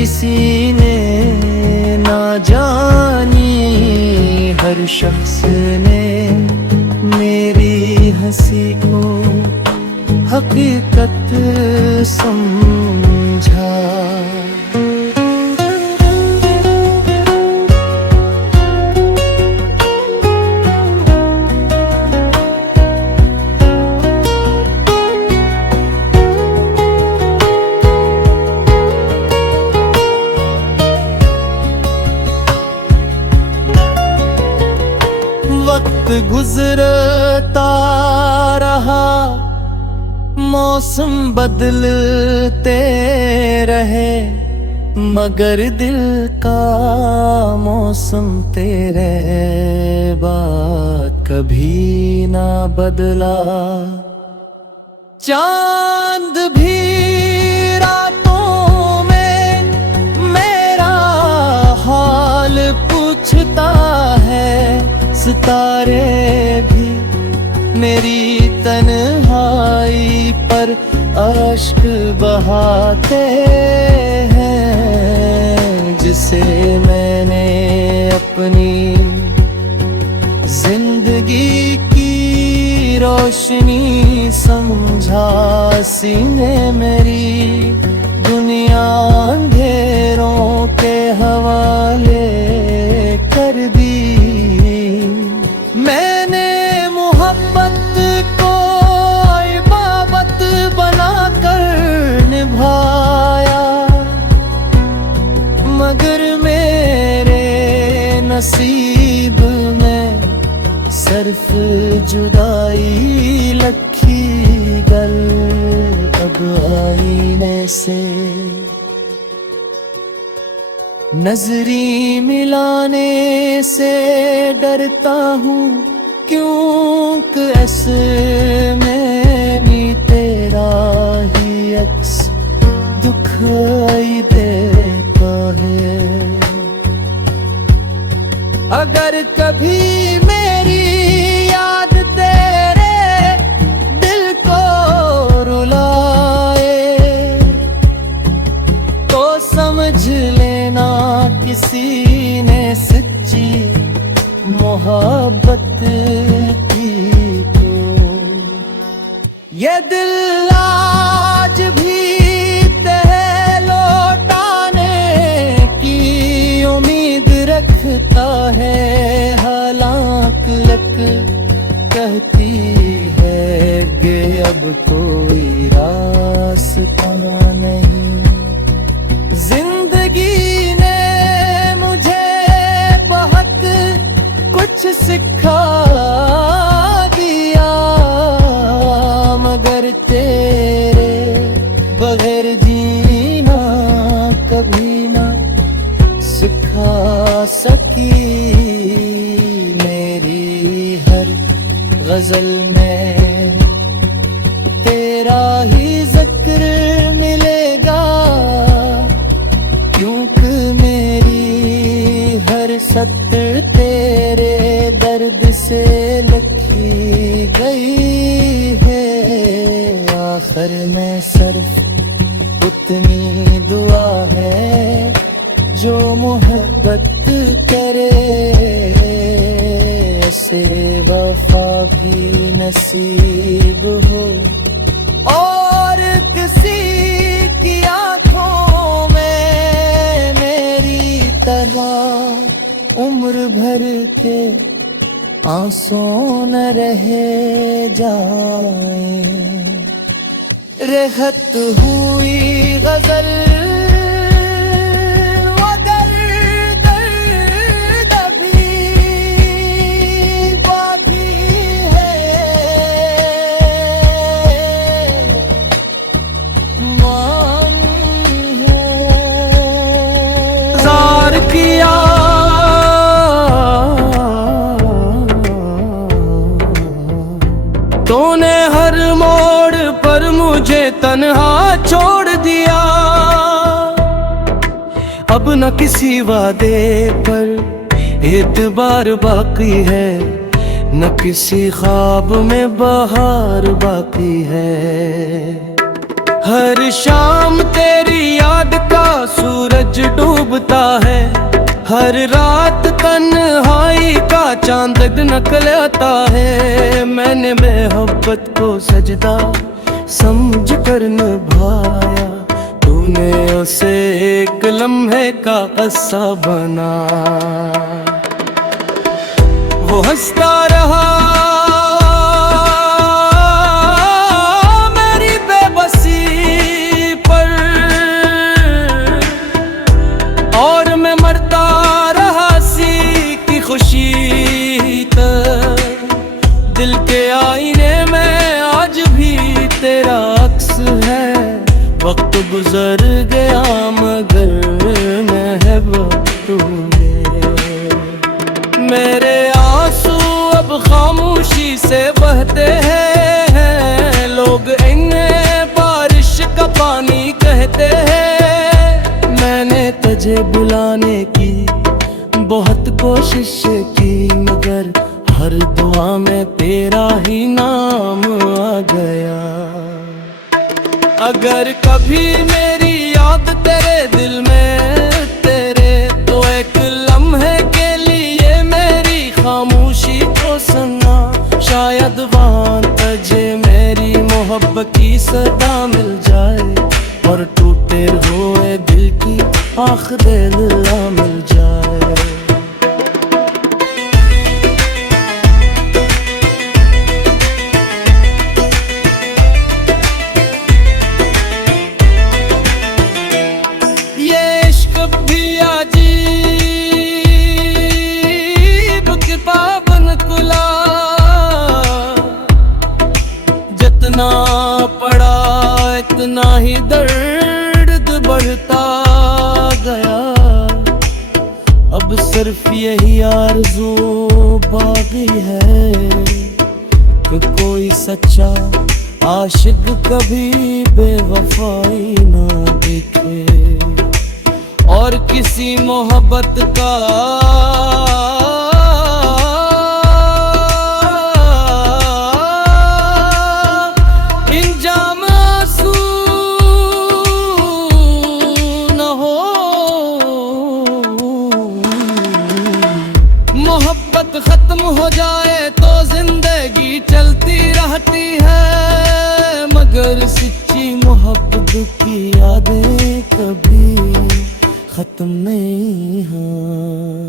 किसी ने ना जानी, हर शख्स ने मेरी हंसी को हकीकत समझा। वक्त गुजरता रहा, मौसम बदलते रहे, मगर दिल का मौसम तेरे बाद कभी ना बदला। चांद भी रातों में मेरा हाल पूछता है, सितारे भी मेरी तन्हाई पर अश्क बहाते हैं। जिसे मैंने अपनी जिंदगी की रोशनी समझा, सीने मेरी दुनिया अंधेरों के हवाले कर दी। मैंने मोहब्बत को इबादत बनाकर निभाया, मगर मेरे नसीब में सिर्फ जुदाई लखी गल। अब आईने से नजरी मिलाने से डरता हूँ, क्योंकि ऐसे में भी तेरा ही अक्स दुखाई देता है। अगर कभी मेरी याद तेरे दिल को रुलाए, तो समझ लेना किसी ने सच्ची मोहब्बत की तो। ये दिल आज भी तेरे लौटाने की उम्मीद रखता है, हालांकि लक कहती है कि अब कोई रास्ता नहीं। जिंदगी ने मुझे बहुत कुछ सिखा दिया, मगर तेरे बगैर जीना कभी ना सिखा सकी। मेरी हर गजल में तेरा ही जिक्र मिलेगा, क्योंकि मेरी हर सत्र तेरे दर्द से लिखी गई है। आखिर में सिर्फ उतनी दुआ है जो मोहब्बत करे, ऐसे वफा भी नसीब हो और किसी की आंखों में मेरी तरह उम्र भर के आंसू न रह जाए। रहत हुई गजल मगर दर्द भी बाकी है, मानी है। ज़ार किया तूने हर मोड़ पर मुझे तन्हा छोड़ दिया। अब न किसी वादे पर एतबार बाकी है, न किसी ख्वाब में बहार बाकी है। हर शाम तेरी याद का सूरज डूबता है, हर रात तन्हाई का चांद निकलता है। मैंने मोहब्बत को सजदा समझ कर निभाया, तूने उसे एक लम्हे का किस्सा बना। वो हंसता रहा मेरी बेबसी पर, और मैं मरता रहा सी की खुशी तक। दिल के आईने में आज भी तेरा अक्स है, वक्त गुजर गया मगर महबूब तू मेरे आंसू अब खामोशी से बहते हैं। लोग इन्हें बारिश का पानी कहते हैं। मैंने तुझे बुलाने की बहुत कोशिश की, मगर हर दुआ में तेरा ही नाम आ गया। अगर कभी मेरी याद तेरे दिल में तेरे, तो एक लम्हे के लिए मेरी खामोशी को सुनना। शायद वहाँ तुझे मेरी मोहब्बत की सदा मिल जाए, और टूटे हुए दिल की आखिरी ला मिल जाए। जितना पड़ा इतना ही दर्द बढ़ता गया। अब सिर्फ यही आरज़ू बाकी है कि कोई सच्चा आशिक कभी बेवफाई ना देखे, और किसी मोहब्बत का मोहब्बत खत्म हो जाए तो जिंदगी चलती रहती है, मगर सच्ची मोहब्बत की यादें कभी खत्म नहीं हैं।